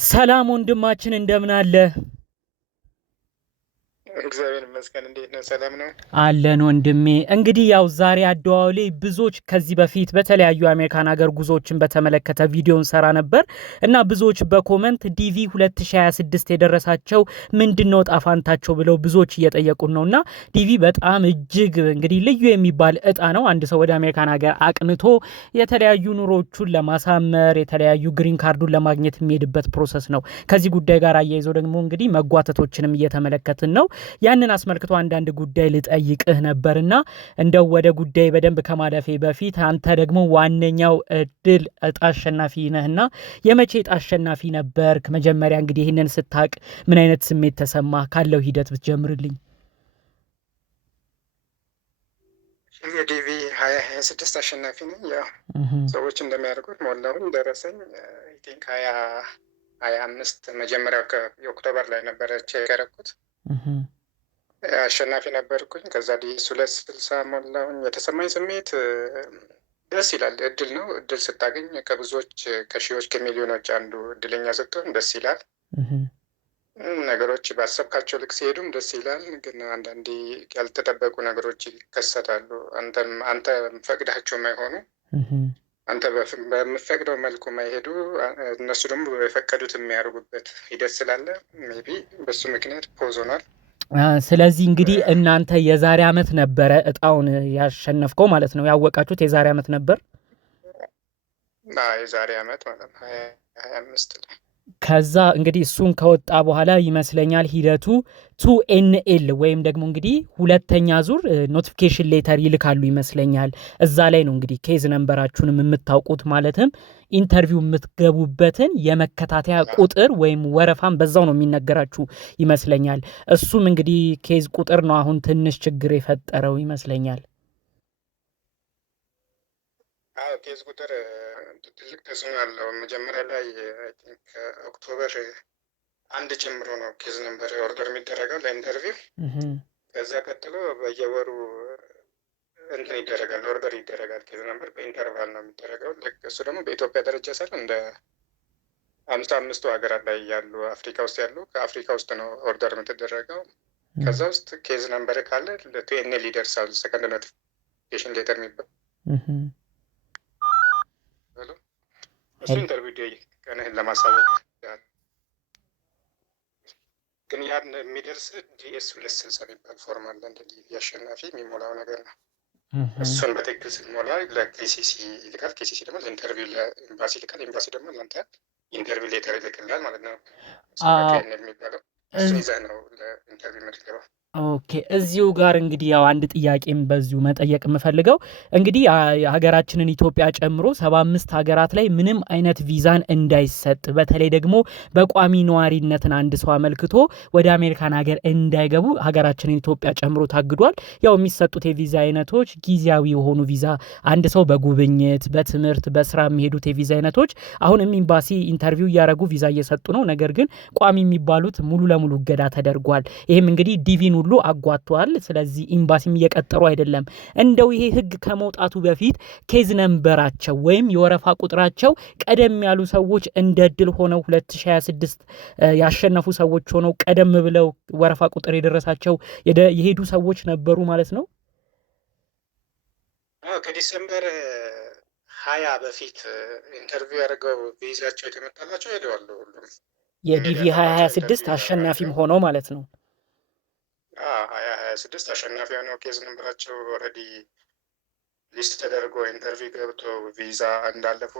ሰላም ወንድማችን እንደምን አለ? እግዚአብሔር ይመስገን። እንዴት ነው? ሰላም ነው አለን ወንድሜ። እንግዲህ ያው ዛሬ አደዋውሌ ብዙዎች ከዚህ በፊት በተለያዩ አሜሪካን ሀገር ጉዞዎችን በተመለከተ ቪዲዮን ሰራ ነበር እና ብዙዎች በኮመንት ዲቪ 2026 የደረሳቸው ምንድነው ጣፋንታቸው ብለው ብዙዎች እየጠየቁን ነውና ዲቪ በጣም እጅግ እንግዲህ ልዩ የሚባል እጣ ነው። አንድ ሰው ወደ አሜሪካን ሀገር አቅንቶ የተለያዩ ኑሮቹን ለማሳመር የተለያዩ ግሪን ካርዱን ለማግኘት የሚሄድበት ፕሮሰስ ነው። ከዚህ ጉዳይ ጋር አያይዘው ደግሞ እንግዲህ መጓተቶችንም እየተመለከትን ነው። ያንን አስመልክቶ አንዳንድ ጉዳይ ልጠይቅህ ነበርና እንደው ወደ ጉዳይ በደንብ ከማለፌ በፊት አንተ ደግሞ ዋነኛው እድል እጣ አሸናፊ ነህና የመቼ እጣ አሸናፊ ነበርክ? መጀመሪያ እንግዲህ ይህንን ስታቅ ምን አይነት ስሜት ተሰማ? ካለው ሂደት ብትጀምርልኝ። የዲቪ 2026 አሸናፊ ነኝ። ያው ሰዎች እንደሚያደርጉት ሞላውን ደረሰኝ ቲንክ 2025 መጀመሪያው የኦክቶበር ላይ ነበረ ቼክ ያደረኩት። አሸናፊ ነበርኩኝ። ከዛ ዲኤስ 260 ሞላሁኝ። የተሰማኝ ስሜት ደስ ይላል። እድል ነው። እድል ስታገኝ ከብዙዎች ከሺዎች ከሚሊዮኖች አንዱ እድለኛ ስትሆን ደስ ይላል። ነገሮች ባሰብካቸው ልክ ሲሄዱም ደስ ይላል። ግን አንዳንዴ ያልተጠበቁ ነገሮች ይከሰታሉ። አንተ ፈቅዳቸው የማይሆኑ አንተ በምፈቅደው መልኩ ማይሄዱ እነሱ ደግሞ የፈቀዱት የሚያደርጉበት ሂደት ስላለ ሜይ ቢ በሱ ምክንያት ፖዝ ሆኗል። ስለዚህ እንግዲህ እናንተ የዛሬ ዓመት ነበረ እጣውን ያሸነፍከው ማለት ነው። ያወቃችሁት የዛሬ ዓመት ነበር? የዛሬ ዓመት ማለት ነው 2025 ላይ። ከዛ እንግዲህ እሱን ከወጣ በኋላ ይመስለኛል ሂደቱ 2NL ወይም ደግሞ እንግዲህ ሁለተኛ ዙር ኖቲፊኬሽን ሌተር ይልካሉ ይመስለኛል። እዛ ላይ ነው እንግዲህ ኬዝ ነንበራችሁንም የምታውቁት፣ ማለትም ኢንተርቪው የምትገቡበትን የመከታተያ ቁጥር ወይም ወረፋም በዛው ነው የሚነገራችሁ ይመስለኛል። እሱም እንግዲህ ኬዝ ቁጥር ነው አሁን ትንሽ ችግር የፈጠረው ይመስለኛል። ኬዝ ቁጥር ትልቅ ተጽዕኖ አለው። መጀመሪያ ላይ ከኦክቶበር 1 ጀምሮ ነው ኬዝ ነምበር ኦርደር የሚደረገው ለኢንተርቪው። ከዛ ቀጥሎ በየወሩ እንትን ይደረጋል፣ ኦርደር ይደረጋል። ኬዝ ነምበር በኢንተርቫል ነው የሚደረገው። እሱ ደግሞ በኢትዮጵያ ደረጃ ሳይሆን እንደ 55ቱ ሀገራት ላይ ያሉ አፍሪካ ውስጥ ያሉ ከአፍሪካ ውስጥ ነው ኦርደር የምትደረገው። ከዛ ውስጥ ኬዝ ነምበር ካለ ለ2NL ይደርሳል። ሰከንድ ኖቲፊኬሽን ሌተር የሚባል እሱ ኢንተርቪው ቀንህን ለማሳወቅ ግን ያን የሚደርስ ዲኤስ 260 የሚባል ፎርም አለ። እንደ ዲቪ አሸናፊ የሚሞላው ነገር ነው። እሱን በትክክል ስትሞላ ለኬሲሲ ይልካል። ኬሲሲ ደግሞ ለኢንተርቪው ለኤምባሲ ይልካል። ኤምባሲ ደግሞ ለአንተ ኢንተርቪው ሌተር ይልክልሃል ማለት ነው። የሚባለው እሱን ይዘህ ነው ለኢንተርቪው የምትገባው። ኦኬ፣ እዚሁ ጋር እንግዲህ ያው አንድ ጥያቄም በዚሁ መጠየቅ የምፈልገው እንግዲህ ሀገራችንን ኢትዮጵያ ጨምሮ 75 ሀገራት ላይ ምንም አይነት ቪዛን እንዳይሰጥ በተለይ ደግሞ በቋሚ ነዋሪነትን አንድ ሰው አመልክቶ ወደ አሜሪካን ሀገር እንዳይገቡ ሀገራችንን ኢትዮጵያ ጨምሮ ታግዷል። ያው የሚሰጡት የቪዛ አይነቶች ጊዜያዊ የሆኑ ቪዛ፣ አንድ ሰው በጉብኝት በትምህርት በስራ የሚሄዱት የቪዛ አይነቶች አሁንም ኤምባሲ ኢንተርቪው እያደረጉ ቪዛ እየሰጡ ነው። ነገር ግን ቋሚ የሚባሉት ሙሉ ለሙሉ እገዳ ተደርጓል። ይህም እንግዲህ ዲቪን ሁሉ አጓቷል። ስለዚህ ኤምባሲም እየቀጠሩ አይደለም። እንደው ይሄ ህግ ከመውጣቱ በፊት ኬዝ ነንበራቸው ወይም የወረፋ ቁጥራቸው ቀደም ያሉ ሰዎች እንደ እድል ሆነው 2026 ያሸነፉ ሰዎች ሆነው ቀደም ብለው ወረፋ ቁጥር የደረሳቸው የሄዱ ሰዎች ነበሩ ማለት ነው። ከዲሴምበር 20 በፊት ኢንተርቪው ያደርገው ቪዛቸው የተመጣላቸው ሄደዋል። ሁሉም የዲቪ 2026 አሸናፊም ሆነው ማለት ነው። 2026 አሸናፊ የሆነው ኬዝ ነንበራቸው ኦልሬዲ ሊስት ተደርጎ ኢንተርቪው ገብቶ ቪዛ እንዳለፉ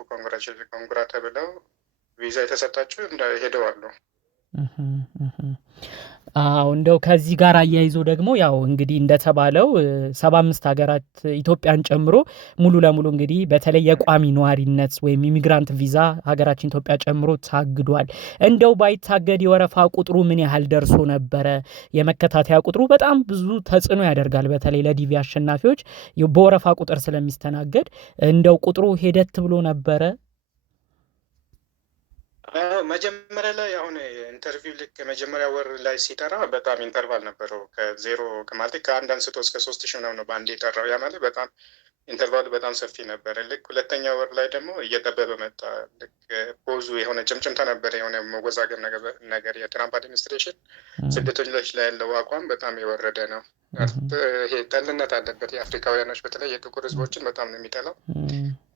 ኮንግራ ተብለው ቪዛ የተሰጣቸው ሄደዋሉ። እንደው ከዚህ ጋር አያይዞ ደግሞ ያው እንግዲህ እንደተባለው 75 ሀገራት ኢትዮጵያን ጨምሮ ሙሉ ለሙሉ እንግዲህ በተለይ የቋሚ ነዋሪነት ወይም ኢሚግራንት ቪዛ ሀገራችን ኢትዮጵያ ጨምሮ ታግዷል። እንደው ባይታገድ የወረፋ ቁጥሩ ምን ያህል ደርሶ ነበረ? የመከታተያ ቁጥሩ በጣም ብዙ ተጽዕኖ ያደርጋል። በተለይ ለዲቪ አሸናፊዎች በወረፋ ቁጥር ስለሚስተናገድ እንደው ቁጥሩ ሄደት ብሎ ነበረ? መጀመሪያ ላይ አሁን ኢንተርቪው ልክ መጀመሪያ ወር ላይ ሲጠራ በጣም ኢንተርቫል ነበረው። ከዜሮ ማለት ከአንድ አንስቶ እስከ 3000 ምናምን ነው በአንድ የጠራው። ያ ማለት በጣም ኢንተርቫሉ በጣም ሰፊ ነበረ። ልክ ሁለተኛ ወር ላይ ደግሞ እየጠበበ መጣ። ልክ ፖዙ የሆነ ጭምጭምታ ነበረ፣ የሆነ መወዛገብ ነገር የትራምፕ አድሚኒስትሬሽን ስደተኞች ላይ ያለው አቋም በጣም የወረደ ነው። ይሄ ጠልነት አለበት። የአፍሪካውያኖች በተለይ የጥቁር ህዝቦችን በጣም ነው የሚጠላው።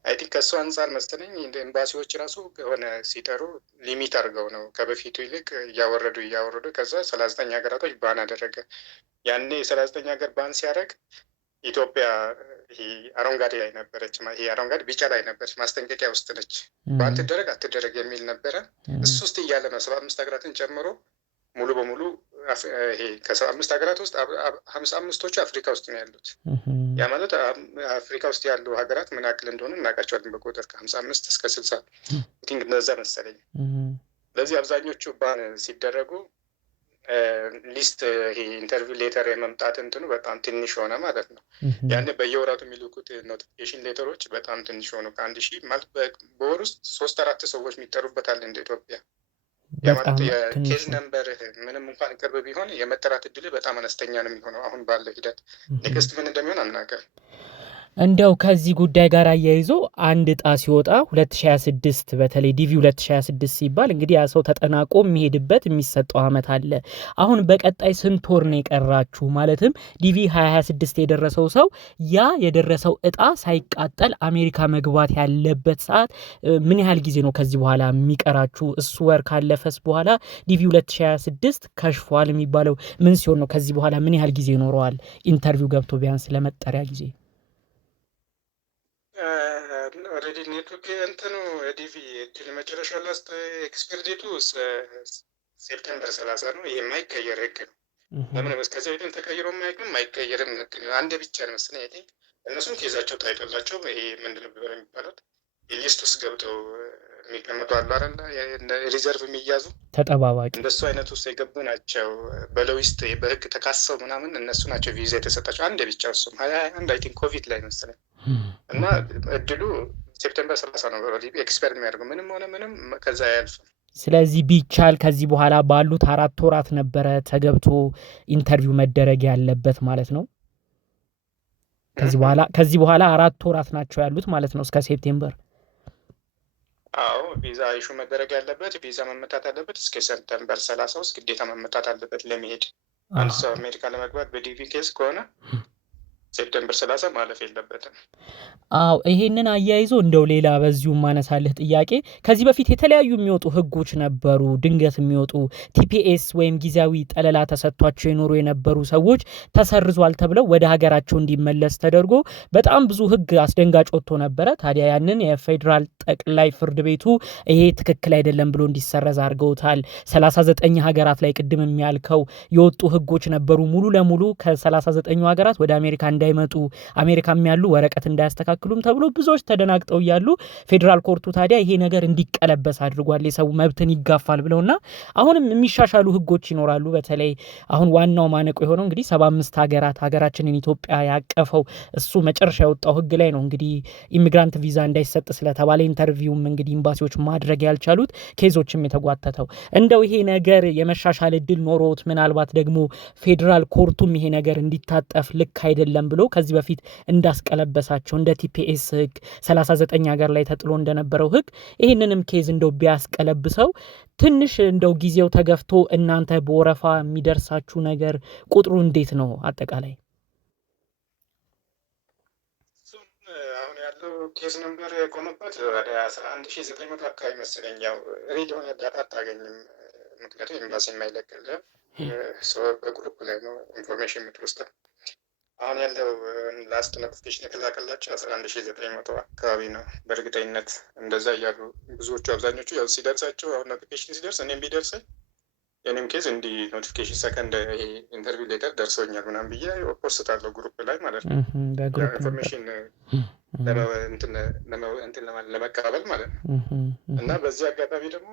አይ ቲንክ ከእሱ አንጻር መሰለኝ ኤምባሲዎች ራሱ የሆነ ሲጠሩ ሊሚት አድርገው ነው ከበፊቱ ይልቅ እያወረዱ ከዛ 39 ሀገራቶች ባን አደረገ። ያኔ 39 ሀገር ባን ሲያደርግ ኢትዮጵያ ይሄ አረንጓዴ ላይ ነበረች፣ ይሄ አረንጓዴ ቢጫ ላይ ነበረች፣ ማስጠንቀቂያ ውስጥ ነች። ባን ትደረግ አትደረግ የሚል ነበረ። እሱ ውስጥ እያለ ነው 75 ሀገራትን ጨምሮ ሙሉ በሙሉ ይሄ ከ75 ሀገራት ውስጥ 55ቶቹ አፍሪካ ውስጥ ነው ያሉት። ያ ማለት አፍሪካ ውስጥ ያሉ ሀገራት ምን ያክል እንደሆኑ እናውቃቸዋለን በቁጥር ከ55 እስከ 60 ቲንክ እንደዛ መሰለኝ። ስለዚህ አብዛኞቹ ባን ሲደረጉ ሊስት ይሄ ኢንተርቪው ሌተር የመምጣት እንትኑ በጣም ትንሽ ሆነ ማለት ነው። ያን በየወራቱ የሚልኩት ኖቲፊኬሽን ሌተሮች በጣም ትንሽ ሆኑ። ከ1000 ማለት በወር ውስጥ 3-4 ሰዎች የሚጠሩበታል እንደ ኢትዮጵያ። የማለት የኬዝ ነምበር ምንም እንኳን ቅርብ ቢሆን የመጠራት እድል በጣም አነስተኛ ነው የሚሆነው። አሁን ባለው ሂደት ኔክስት ምን እንደሚሆን አናውቅም። እንደው ከዚህ ጉዳይ ጋር አያይዞ አንድ እጣ ሲወጣ 2026 በተለይ ዲቪ 2026 ሲባል እንግዲህ ያ ሰው ተጠናቆ የሚሄድበት የሚሰጠው አመት አለ። አሁን በቀጣይ ስንት ወር ነው የቀራችሁ? ማለትም ዲቪ 2026 የደረሰው ሰው ያ የደረሰው እጣ ሳይቃጠል አሜሪካ መግባት ያለበት ሰዓት ምን ያህል ጊዜ ነው ከዚህ በኋላ የሚቀራችሁ? እሱ ወር ካለፈስ በኋላ ዲቪ 2026 ከሽፏል የሚባለው ምን ሲሆን ነው? ከዚህ በኋላ ምን ያህል ጊዜ ይኖረዋል ኢንተርቪው ገብቶ ቢያንስ ለመጠሪያ ጊዜ? ኦልሬዲ ኔትወርክ እንትኑ ዲቪ እድል መጨረሻ ላስት ኤክስፐር ዴቱ ሴፕቴምበር 30 ነው። ይሄ የማይቀየር ህግ ነው። ለምን እስከዚህ አይደል ተቀይሮ የማይቀየርም ህግ ነው። አንድ ብቻ ነው መሰለኝ። አይ እነሱም ኬዛቸው ታይቶላቸው ይሄ ምንድን ነበር የሚባለው ሊስት ውስጥ ገብተው የሚቀመጡ አሉ አይደል፣ ሪዘርቭ የሚያዙ ተጠባባቂ እንደሱ አይነት ውስጥ የገቡ ናቸው። በሎዊስት በህግ ተካሰው ምናምን እነሱ ናቸው ቪዛ የተሰጣቸው። አንድ ብቻ እሱም 21 አይ ቲንክ ኮቪድ ላይ መሰለኝ። እና እድሉ ሴፕቴምበር 30 ነው ኤክስፐር የሚያደርገው። ምንም ሆነ ምንም ከዛ አያልፍም። ስለዚህ ቢቻል ከዚህ በኋላ ባሉት 4 ወራት ነበረ ተገብቶ ኢንተርቪው መደረግ ያለበት ማለት ነው። ከዚህ በኋላ 4 ወራት ናቸው ያሉት ማለት ነው እስከ ሴፕቴምበር። አዎ ቪዛ ኢሹ መደረግ ያለበት ቪዛ መመታት አለበት እስከ ሴፕቴምበር 30 ውስጥ ግዴታ መመታት አለበት ለመሄድ። አንድ ሰው አሜሪካ ለመግባት በዲቪ ኬስ ከሆነ ሴፕቴምበር 30 ማለፍ የለበትም። አዎ ይሄንን አያይዞ እንደው ሌላ በዚሁ ማነሳለህ ጥያቄ ከዚህ በፊት የተለያዩ የሚወጡ ህጎች ነበሩ። ድንገት የሚወጡ ቲፒኤስ ወይም ጊዜያዊ ጠለላ ተሰጥቷቸው የኖሩ የነበሩ ሰዎች ተሰርዟል ተብለው ወደ ሀገራቸው እንዲመለስ ተደርጎ በጣም ብዙ ህግ አስደንጋጭ ወጥቶ ነበረ። ታዲያ ያንን የፌዴራል ጠቅላይ ፍርድ ቤቱ ይሄ ትክክል አይደለም ብሎ እንዲሰረዝ አድርገውታል። 39 ሀገራት ላይ ቅድም የሚያልከው የወጡ ህጎች ነበሩ። ሙሉ ለሙሉ ከ39 ሀገራት ወደ አሜሪካ እንዳይመጡ አሜሪካም ያሉ ወረቀት እንዳያስተካክሉም ተብሎ ብዙዎች ተደናግጠው ያሉ ፌዴራል ኮርቱ ታዲያ ይሄ ነገር እንዲቀለበስ አድርጓል። የሰው መብትን ይጋፋል ብለውና አሁንም የሚሻሻሉ ህጎች ይኖራሉ። በተለይ አሁን ዋናው ማነቆ የሆነው እንግዲህ 75 ሀገራችንን ኢትዮጵያ ያቀፈው እሱ መጨረሻ የወጣው ህግ ላይ ነው እንግዲህ ኢሚግራንት ቪዛ እንዳይሰጥ ስለተባለ ኢንተርቪውም እንግዲህ ኤምባሲዎች ማድረግ ያልቻሉት ኬዞችም የተጓተተው። እንደው ይሄ ነገር የመሻሻል እድል ኖሮት ምናልባት ደግሞ ፌዴራል ኮርቱም ይሄ ነገር እንዲታጠፍ ልክ አይደለም ብሎ ከዚህ በፊት እንዳስቀለበሳቸው እንደ ቲፒኤስ ህግ 39 ሀገር ላይ ተጥሎ እንደነበረው ህግ ይህንንም ኬዝ እንደው ቢያስቀለብሰው ትንሽ እንደው ጊዜው ተገፍቶ እናንተ በወረፋ የሚደርሳችሁ ነገር ቁጥሩ እንዴት ነው አጠቃላይ? አሁን ያለው ኬዝ ነምበር የቆመበት ወደ 11900 አካባቢ መሰለኝ። ያው ሬድ የሆነ ዳታ አታገኝም፣ ምክንያቱም ኤምባሲ የማይለቅልህ በግሩፕ ላይ ነው ኢንፎርሜሽን የምትወስደው። አሁን ያለው ላስት ኖቲፊኬሽን የተላከላቸው 11900 አካባቢ ነው። በእርግጠኝነት እንደዛ እያሉ ብዙዎቹ አብዛኞቹ ያው ሲደርሳቸው አሁን ኖቲፊኬሽን ሲደርስ እኔም ቢደርሰኝ የኔም ኬዝ እንዲህ ኖቲፊኬሽን ሰከንድ ይሄ ኢንተርቪው ሌተር ደርሶኛል ምናምን ብዬ ፖስት አለው ግሩፕ ላይ ማለት ነው። ኢንፎርሜሽን ለመቀባበል ማለት ነው። እና በዚህ አጋጣሚ ደግሞ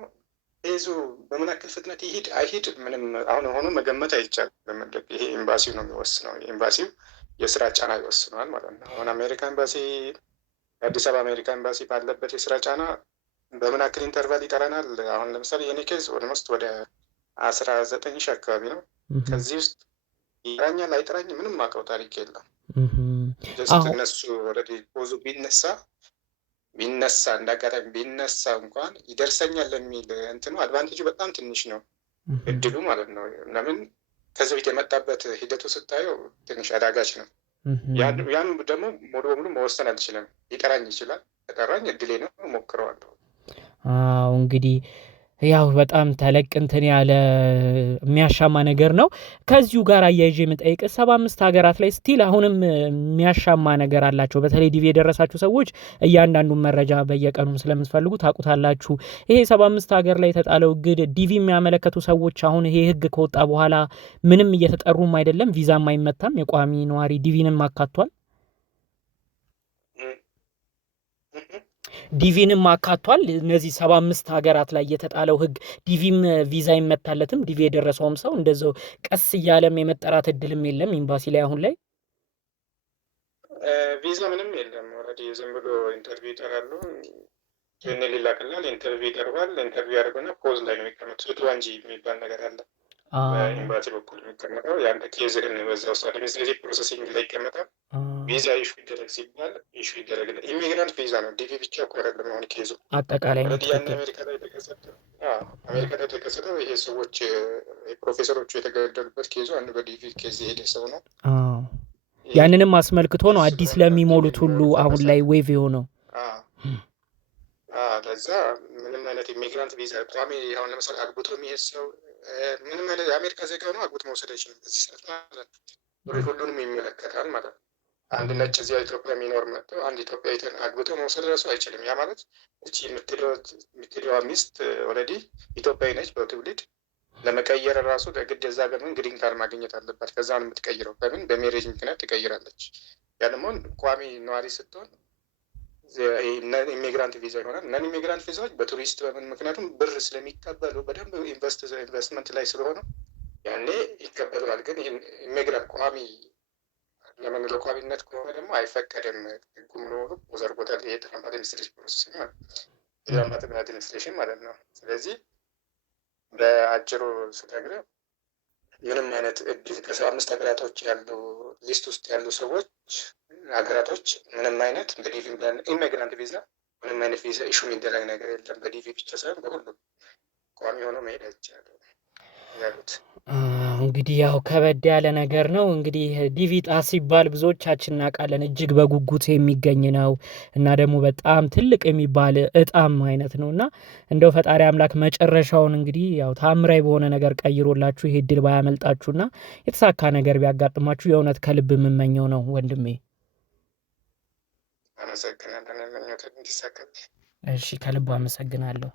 ኬዙ በምን ያክል ፍጥነት ይሄድ አይሄድ ምንም አሁን ሆኖ መገመት አይቻልም። ይሄ ኤምባሲው ነው የሚወስነው። ኤምባሲው የስራ ጫና ይወስነዋል ማለት ነው። አሁን አሜሪካ ኤምባሲ፣ አዲስ አበባ አሜሪካ ኤምባሲ ባለበት የስራ ጫና በምን ያክል ኢንተርቫል ይጠራናል? አሁን ለምሳሌ የኔ ኬዝ ኦልሞስት ወደ 19 ሺህ አካባቢ ነው። ከዚህ ውስጥ ይጠራኛል አይጠራኝ ምንም ማውቀው ታሪክ የለም። ጀስት እነሱ ኦልሬዲ ፖዙ ቢነሳ እንዳጋጣሚ ቢነሳ እንኳን ይደርሰኛል ለሚል እንትኑ አድቫንቴጁ በጣም ትንሽ ነው፣ እድሉ ማለት ነው። ለምን ከዚህ በፊት የመጣበት ሂደቱ ስታየው ትንሽ አዳጋች ነው። ያን ደግሞ ሙሉ በሙሉ መወሰን አልችልም። ሊጠራኝ ይችላል። ከጠራኝ እድሌ ነው፣ ሞክረዋለሁ። እንግዲህ ያው በጣም ተለቅ እንትን ያለ የሚያሻማ ነገር ነው። ከዚሁ ጋር አያይዤ የምጠይቅ 75 ሀገራት ላይ ስቲል አሁንም የሚያሻማ ነገር አላቸው። በተለይ ዲቪ የደረሳችሁ ሰዎች እያንዳንዱን መረጃ በየቀኑም ስለምትፈልጉ ታውቁታላችሁ። ይሄ 75 ሀገር ላይ የተጣለው እግድ ዲቪ የሚያመለከቱ ሰዎች አሁን ይሄ ህግ ከወጣ በኋላ ምንም እየተጠሩም አይደለም፣ ቪዛም አይመታም፣ የቋሚ ነዋሪ ዲቪንም አካቷል። ዲቪንም አካቷል። እነዚህ 75 ሀገራት ላይ የተጣለው ህግ ዲቪም ቪዛ ይመታለትም። ዲቪ የደረሰውም ሰው እንደዛው ቀስ እያለም የመጠራት እድልም የለም ኤምባሲ ላይ። አሁን ላይ ቪዛ ምንም የለም። ኦልሬዲ ዝም ብሎ ኢንተርቪው ይጠራሉ። ጀነራል ይላክልናል፣ ኢንተርቪው ይቀርባል። ኢንተርቪው ያደርጉና ፖዝ ላይ ነው የሚቀመጡት። ሱትዋንጂ የሚባል ነገር አለ በኤምባሲ በኩል የሚቀመጠው። የአንድ ኬዝህን በዛ ውስጥ አድሚኒስትሬቲቭ ፕሮሰሲንግ ላይ ይቀመጣል። ቪዛ ኢሹ ይደረግ ሲባል ኢሹ ይደረግ። ኢሚግራንት ቪዛ ነው፣ ዲቪ ብቻ እኮ አይደለም። አሁን ኬዙ አጠቃላይ ነው። ያን አሜሪካ ላይ የተከሰተው ይሄ ሰዎች ፕሮፌሰሮቹ የተገደሉበት ኬዙ አንድ በዲቪ ኬዝ የሄደ ሰው ነው። ያንንም አስመልክቶ ነው አዲስ ለሚሞሉት ሁሉ አሁን ላይ ዌቭ የሆነው። ለዛ ምንም አይነት ኢሚግራንት ቪዛ ቋሚ አሁን ለምሳሌ አግብቶ የሚሄድ ሰው ምንም አይነት የአሜሪካ ዜጋ ነው አግብቶ መውሰድ አይችልም። በዚህ ሰዓት ማለት ነው ሁሉንም ይመለከታል ማለት ነው። አንድ ነጭ እዚያ ኢትዮጵያ የሚኖር መጥቶ አንድ ኢትዮጵያዊትን አግብቶ መውሰድ ራሱ አይችልም። ያ ማለት እቺ የምትሄደዋ ሚስት ኦልሬዲ ኢትዮጵያዊ ነች በትውልድ ለመቀየር ራሱ ለግድ የዛ ሀገር ግሪን ካርድ ማግኘት አለባት። ከዛ ነው የምትቀይረው። በምን በሜሬጅ ምክንያት ትቀይራለች። ያ ደግሞ ቋሚ ነዋሪ ስትሆን ኢሚግራንት ቪዛ ይሆናል። ነን ኢሚግራንት ቪዛዎች በቱሪስት በምን ምክንያቱም ብር ስለሚቀበሉ በደንብ ኢንቨስትመንት ላይ ስለሆነ ያኔ ይቀበሉናል። ግን ይህን ኢሚግራንት ቋሚ ለምንለው ቋሚነት ከሆነ ደግሞ አይፈቀድም። ህጉም ለሆኑ ዘርጎታል። ይሄ ትራምፕ አድሚኒስትሬሽን ፕሮሰስ ትራምፕ አድሚኒስትሬሽን ማለት ነው። ስለዚህ በአጭሩ ስነግርህ ምንም አይነት እድል ከ75 ሀገራቶች ያሉ ሊስት ውስጥ ያሉ ሰዎች ሀገራቶች ምንም አይነት በዲቪ ኢሚግራንት ቪዛ ምንም አይነት ቪዛ ኢሹ የሚደረግ ነገር የለም። በዲቪ ብቻ ሳይሆን በሁሉም ቋሚ ሆኖ መሄድ አይቻልም ያሉት። እንግዲህ ያው ከበድ ያለ ነገር ነው። እንግዲህ ዲቪ ጣ ሲባል ብዙዎቻችን እናውቃለን፣ እጅግ በጉጉት የሚገኝ ነው እና ደግሞ በጣም ትልቅ የሚባል እጣም አይነት ነው እና እንደው ፈጣሪ አምላክ መጨረሻውን እንግዲህ ያው ታምራዊ በሆነ ነገር ቀይሮላችሁ ይሄ እድል ባያመልጣችሁና የተሳካ ነገር ቢያጋጥማችሁ የእውነት ከልብ የምመኘው ነው ወንድሜ። አመሰግናለሁ። እሺ ከልብ አመሰግናለሁ።